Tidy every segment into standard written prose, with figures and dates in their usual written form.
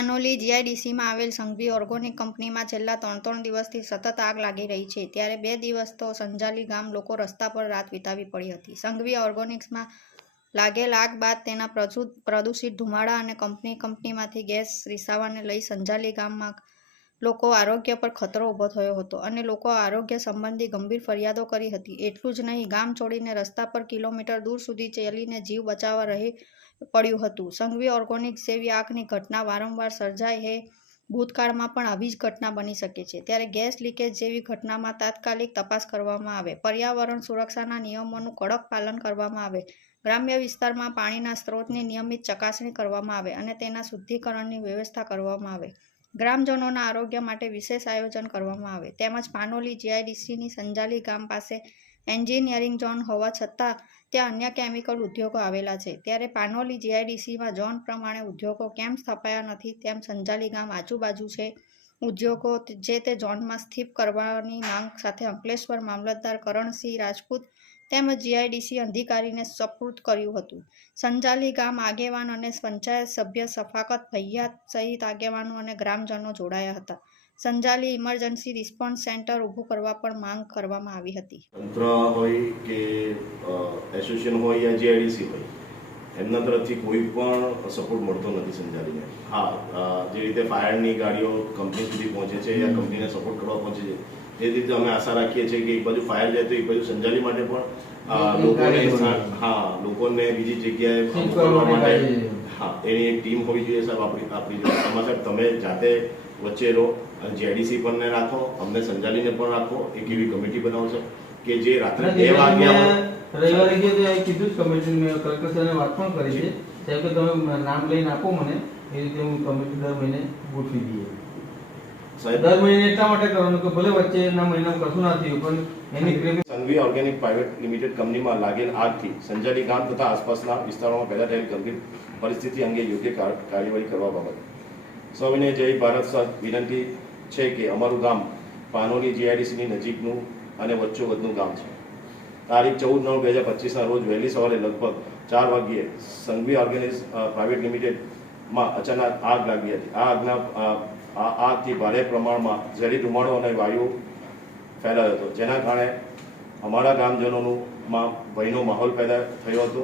પાનોલી જીઆઈડીસીમાં આવેલ સંઘવી ઓર્ગોનિક કંપનીમાં છેલ્લા 3 દિવસથી સતત આગ લાગી રહી છે, ત્યારે 2 દિવસ તો સંજાલી ગામ લોકો રસ્તા પર રાત વિતાવી પડી હતી. સંઘવી ઓર્ગોનિક્સમાં લાગેલ આગ બાદ તેના પ્રદૂષિત ધુમાડા અને કંપનીમાંથી ગેસ રિસાવાને લઈ સંજાલી ગામમાં લોકો આરોગ્ય પર ખતરો ઊભો થયો હતો અને લોકો આરોગ્ય સંબંધી ગંભીર ફરિયાદો કરી હતી. એટલું જ નહીં, ગામ છોડીને રસ્તા પર કિલોમીટર દૂર સુધી ચાલીને જીવ બચાવવા રહી પડ્યું હતું. સંઘવી ઓર્ગોનિક્સ જેવી આગની ઘટના વારંવાર સર્જાય છે. ભૂતકાળમાં પણ આવી જ ઘટના બની શકે છે, ત્યારે ગેસ લીકેજ જેવી ઘટનામાં તાત્કાલિક તપાસ કરવામાં આવે, પર્યાવરણ સુરક્ષાના નિયમોનું કડક પાલન કરવામાં આવે, ગ્રામ્ય વિસ્તારમાં પાણીના સ્ત્રોતની નિયમિત ચકાસણી કરવામાં આવે અને તેના શુદ્ધિકરણની વ્યવસ્થા કરવામાં આવે, ગ્રામજનોના આરોગ્ય માટે વિશેષ આયોજન કરવામાં આવે, તેમજ પાનોલી જીઆઈડીસીની સંજાલી ગામ પાસે એન્જિનિયરિંગ ઝોન હોવા છતાં ત્યાં અન્ય કેમિકલ ઉદ્યોગો આવેલા છે, ત્યારે પાનોલી જીઆઈડીસીમાં ઝોન પ્રમાણે ઉદ્યોગો કેમ સ્થાપાયા નથી તેમ સંજાલી ગામ આજુબાજુ છે ઉદ્યોગો જે તે ઝોનમાં સ્થિત કરવાની માંગ સાથે અંકલેશ્વર મામલતદાર કરણસિંહ રાજપૂત તેમજ જીઆઈડીસી અધિકારીને સપુર્દ કર્યું હતું. સંજાલી ગામ આગેવાન અને પંચાયત સભ્ય સફાકત ભૈયા સહિત આગેવાનો અને ગ્રામજનો જોડાયા હતા. સંજાલી ઇમરજન્સી રિસ્પોન્સ સેન્ટર ઊભું કરવા પણ માંગ કરવામાં આવી હતી. તંત્ર હોય કે એસોસિએશન હોય યા જીઆઈડીસી હોય, એમના તરફથી કોઈ પણ સપોર્ટ મળતો નથી સંજાલીને. હા, જે રીતે ફાયરની ગાડીઓ કંપની સુધી પહોંચે છે યા કંપનીને સપોર્ટ કરવા પહોંચે છે, એ રીતે અમે આશા રાખીએ છીએ કે એક બાજુ ફાયર જાય તો એક બાજુ સંજાલી માટે પણ લોકોને બીજી જગ્યાએ કરવા માટે એની એક ટીમ હોવી જોઈએ. સાહેબ આપણી આમાં સાહેબ તમે જાતે વચ્ચે રહો, જીઆઈડીસી પણ રાખો, અમને સંજાલીને પણ રાખો, એક એવી કમિટી બનાવશો કે જે રાત્રે 2 વાગ્યા રવિવારે કીધું જ કમિટી મેં કલેક્ટર સાહેબને વાત પણ કરી છે સાહેબ કે તમે નામ લઈને આપો મને, એ રીતે હું કમિટી દર મહિને ગોઠવી દઈએ. સાહેબ દર મહિને એટલા માટે કરવાનું કે ભલે વચ્ચેના મહિનામાં કશું ના થયું પણ એની સંઘવી ઓર્ગેનિક પ્રાઇવેટ લિમિટેડ કંપનીમાં લાગેલ આગથી સંજાલી ગામ તથા આસપાસના વિસ્તારોમાં પેદા થયેલ ગંભીર પરિસ્થિતિ અંગે યોગ્ય કાર્યવાહી કરવા બાબતે સૌને જય ભારત સાથ વિનંતી છે કે અમારું ગામ પાનોલી જીઆઈડીસીની નજીકનું અને વચ્ચોવચ્ચનું ગામ છે. તારીખ 14/9/2025ના રોજ વહેલી સવારે લગભગ 4 વાગ્યે સંઘવી ઓર્ગેનિક્સ પ્રાઇવેટ લિમિટેડમાં અચાનક આગ લાગી હતી. આ આગથી ભારે પ્રમાણમાં ઝેરી ધુમાડો અને વાયુ ફેલાયો હતો, જેના કારણે અમારા ગ્રામજનોનું ભયનો માહોલ પેદા થયો હતો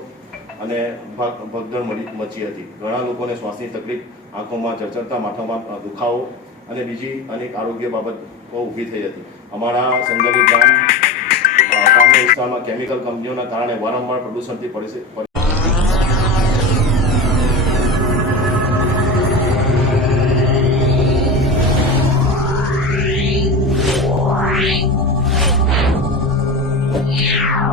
અને ભગદડ મચી હતી. ઘણા લોકોને શ્વાસની તકલીફ, આંખોમાં ચરચરતા, માથામાં દુખાવો અને બીજી અનેક આરોગ્ય બાબતો ઊભી થઈ હતી. અમારા સંજાલી ગામના વિસ્તારમાં કેમિકલ કંપનીઓના કારણે વારંવાર પ્રદૂષણથી પરિસ્થિતિ Yeah.